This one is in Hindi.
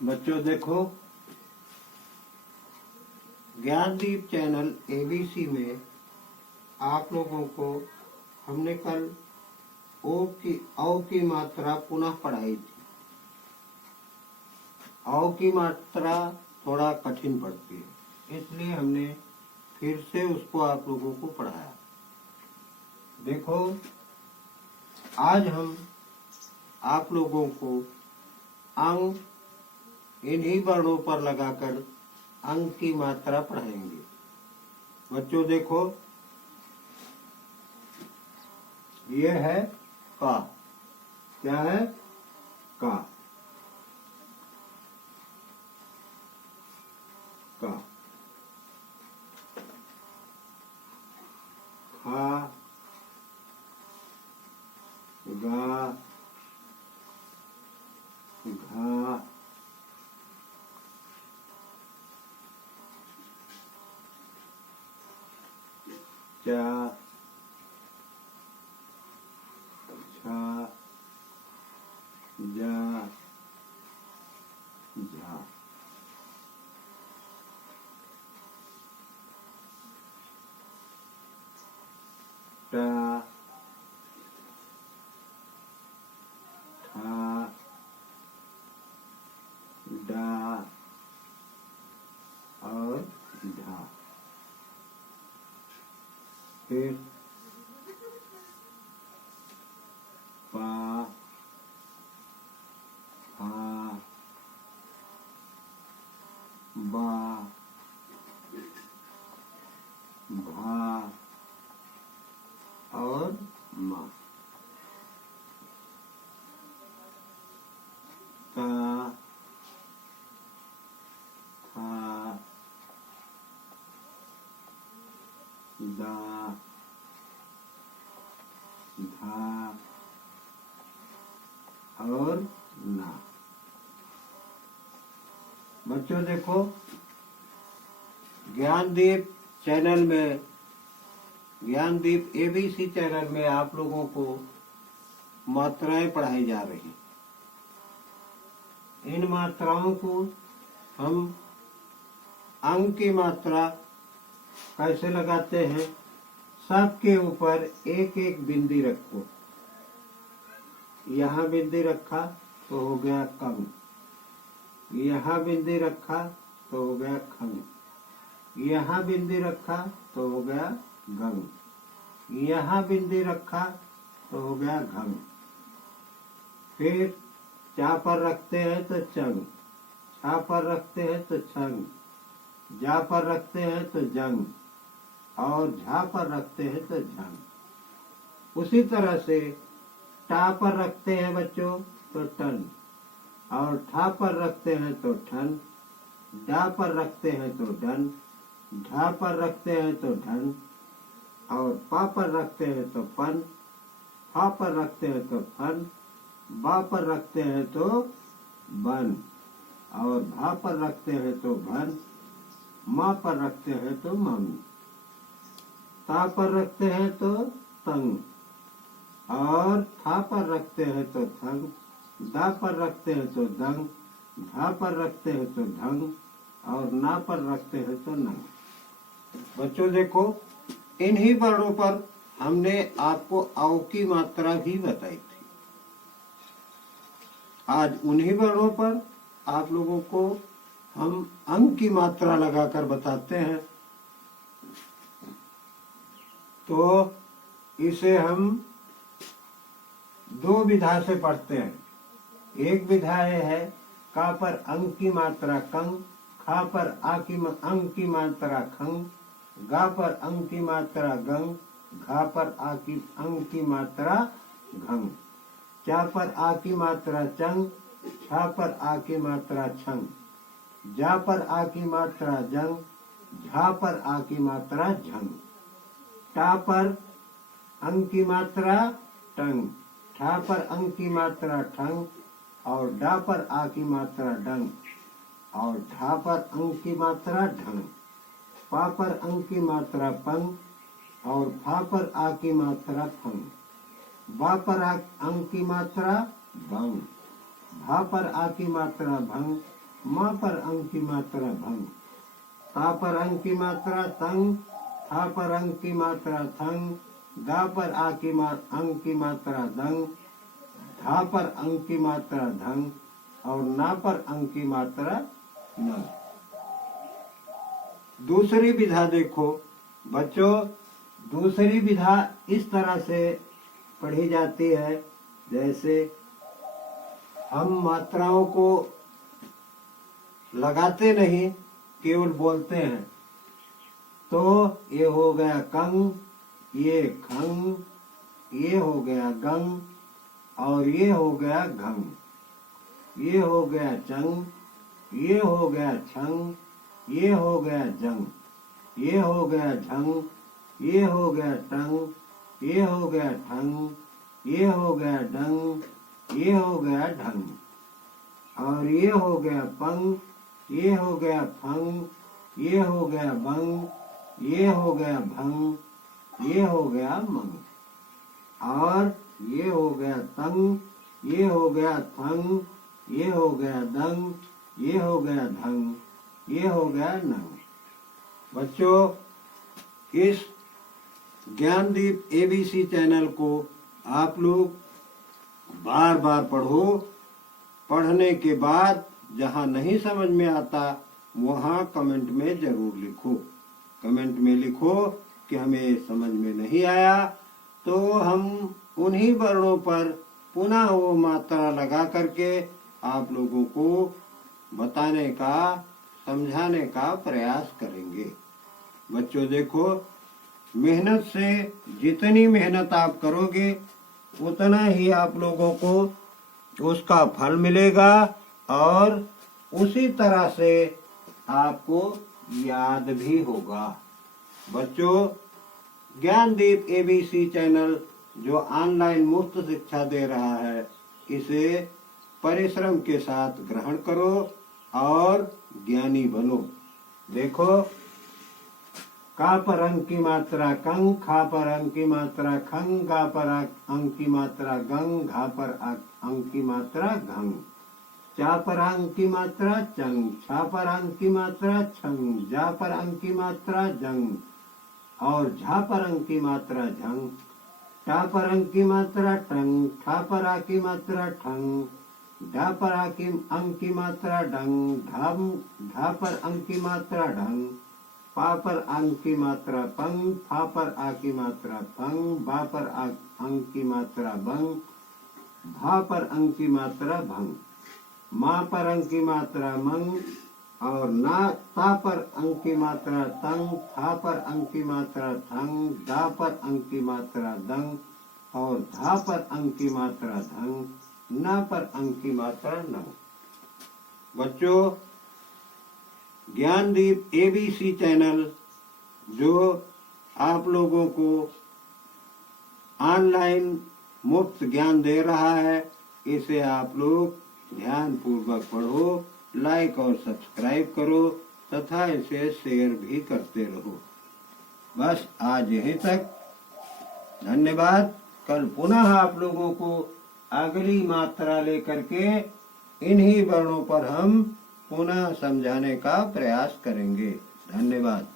बच्चों देखो, ज्ञानदीप चैनल एबीसी में आप लोगों को हमने कल औ की मात्रा पुनः पढ़ाई थी। औ की मात्रा थोड़ा कठिन पड़ती है, इसलिए हमने फिर से उसको आप लोगों को पढ़ाया। देखो, आज हम आप लोगों को अंक इन्हीं वर्णों पर लगाकर अंक की मात्रा पढ़ाएंगे। बच्चों देखो, ये है का। क्या है? का। का। खा, गा, घा, चा, छा, जा, झा। टा, ठा, डा और ढा। फिर पा, फा, बा, भा और मा। ता, था, दा, धा और ना। बच्चों देखो, ज्ञानदीप चैनल में, ज्ञानदीप एबीसी चैनल में आप लोगों को मात्राएं पढ़ाई जा रही। इन मात्राओं को हम अंक की मात्रा कैसे लगाते हैं? सबके ऊपर एक एक बिंदी रखो। यहाँ बिंदी रखा तो हो गया कम, यहाँ बिंदी रखा तो हो गया खंग, यहाँ बिंदी रखा तो हो गया गंग, यहाँ बिंदी रखा तो हो गया घंग। फिर चा पर रखते हैं तो चंग, छा पर रखते हैं तो छंग, जा पर रखते हैं तो जंग और झा पर रखते हैं तो झंग। उसी तरह से टा पर रखते हैं बच्चों तो टन, और ठा पर रखते हैं तो ठन, डा पर रखते हैं तो डन, ढा पर रखते हैं तो ढन, और पा पर रखते हैं तो पन, फा पर रखते हैं तो फन, बा पर रखते हैं तो बन, और भा पर रखते हैं तो भन, मा पर रखते हैं तो मम, ता पर रखते हैं तो तंग, और था पर रखते हैं तो थंग, दा पर रखते हैं तो दंग, धा पर रखते हैं तो ढंग, और ना पर रखते हैं तो नंग। बच्चों देखो, इन्हीं वर्णों पर हमने आपको औ की मात्रा भी बताई थी। आज उन्हीं वर्णों पर आप लोगों को हम अंक की मात्रा लगाकर बताते हैं। तो इसे हम दो विधा से पढ़ते हैं। एक विधा है का पर अंक की मात्रा कंग, खा पर अंक की मात्रा खंग, गा पर अंक की मात्रा गंग, घा पर अंक की मात्रा घंग, चा पर आ की मात्रा चंग, छा पर आ की मात्रा छंग, जा पर आ की मात्रा जंग, झा पर आ की मात्रा झंग, टा पर अंक की मात्रा टंग, ठा पर अंक की मात्रा ठंग, और डा पर आ की मात्रा डंग, और ढा पर अंक की मात्रा ढंग, पा पर अंक की मात्रा पंग, और फा पर आ की मात्रा फंग, बा पर अंक की मात्रा भंग, भा पर आ की मात्रा भंग, मा पर अंक की मात्रा भंग, ता पर अंक की मात्रा तंग, था पर अंक की मात्रा थंग, दा पर अंक की मात्रा दंग, धा पर अंक की मात्रा धंग और ना पर अंक की मात्रा न। दूसरी विधा देखो बच्चों, दूसरी विधा इस तरह से पढ़ी जाती है, जैसे हम मात्राओं को लगाते नहीं, केवल बोलते हैं। तो ये हो गया कंग, ये खंग, ये हो गया गंग और ये हो गया घंग, ये हो गया चंग, ये हो गया छंग, ये हो गया जंग, ये हो गया झंग, ये हो गया टंग, ये हो गया ठंग, ये हो गया डंग, ये हो गया ढंग और ये हो गया पंग, ये हो गया फंग, ये हो गया बंग, ये हो गया भंग, ये हो गया मंग और ये हो गया तंग, ये हो गया थंग, ये हो गया दंग, ये हो गया धंग, ये हो गया नंग। बच्चों, इस ज्ञानदीप एबीसी चैनल को आप लोग बार बार पढ़ो। पढ़ने के बाद जहाँ नहीं समझ में आता वहाँ कमेंट में जरूर लिखो। कमेंट में लिखो कि हमें समझ में नहीं आया, तो हम उन्हीं वर्णों पर पुनः वो मात्रा लगा करके आप लोगों को बताने का, समझाने का प्रयास करेंगे। बच्चों देखो, मेहनत से जितनी मेहनत आप करोगे उतना ही आप लोगों को उसका फल मिलेगा और उसी तरह से आपको याद भी होगा। बच्चों, ज्ञानदीप एबीसी चैनल जो ऑनलाइन मुफ्त शिक्षा दे रहा है, इसे परिश्रम के साथ ग्रहण करो और ज्ञानी बनो। देखो, का पर अंक की मात्रा कंग, खा पर अंक की मात्रा खंग, गा पर अंक की मात्रा गंग, घा पर अंक की मात्रा घंग, चा पर अंक की मात्रा चंग, छा पर अंक की मात्रा छंग, जा पर अंक की मात्रा जंग और झा पर अंक की मात्रा झंग, टा पर अंक की मात्रा टंग, ठा पर आ की मात्रा ठंग, ढा पर अंक की मात्रा डंग, ढा पर अंक की मात्रा ढंग, पा पर अंक की मात्रा पंग, फा पर आ की मात्रा फंग, बा पर अंक की मात्रा बंग, भा पर अंक की मात्रा भंग, मा पर अंक की मात्रा मंग और ना ता पर अंक की मात्रा तंग, था पर अंक की मात्रा थंग, दा पर अंक की मात्रा दंग और धा पर अंक की मात्रा धंग, ना पर अंक की मात्रा नंग। बच्चों, ज्ञानदीप एबीसी चैनल जो आप लोगों को ऑनलाइन मुफ्त ज्ञान दे रहा है, इसे आप लोग ध्यान पूर्वक पढ़ो, लाइक और सब्सक्राइब करो तथा इसे शेयर भी करते रहो। बस आज यहीं तक, धन्यवाद। कल पुनः आप लोगों को अगली मात्रा लेकर के इन्हीं वर्णों पर हम पुनः समझाने का प्रयास करेंगे। धन्यवाद।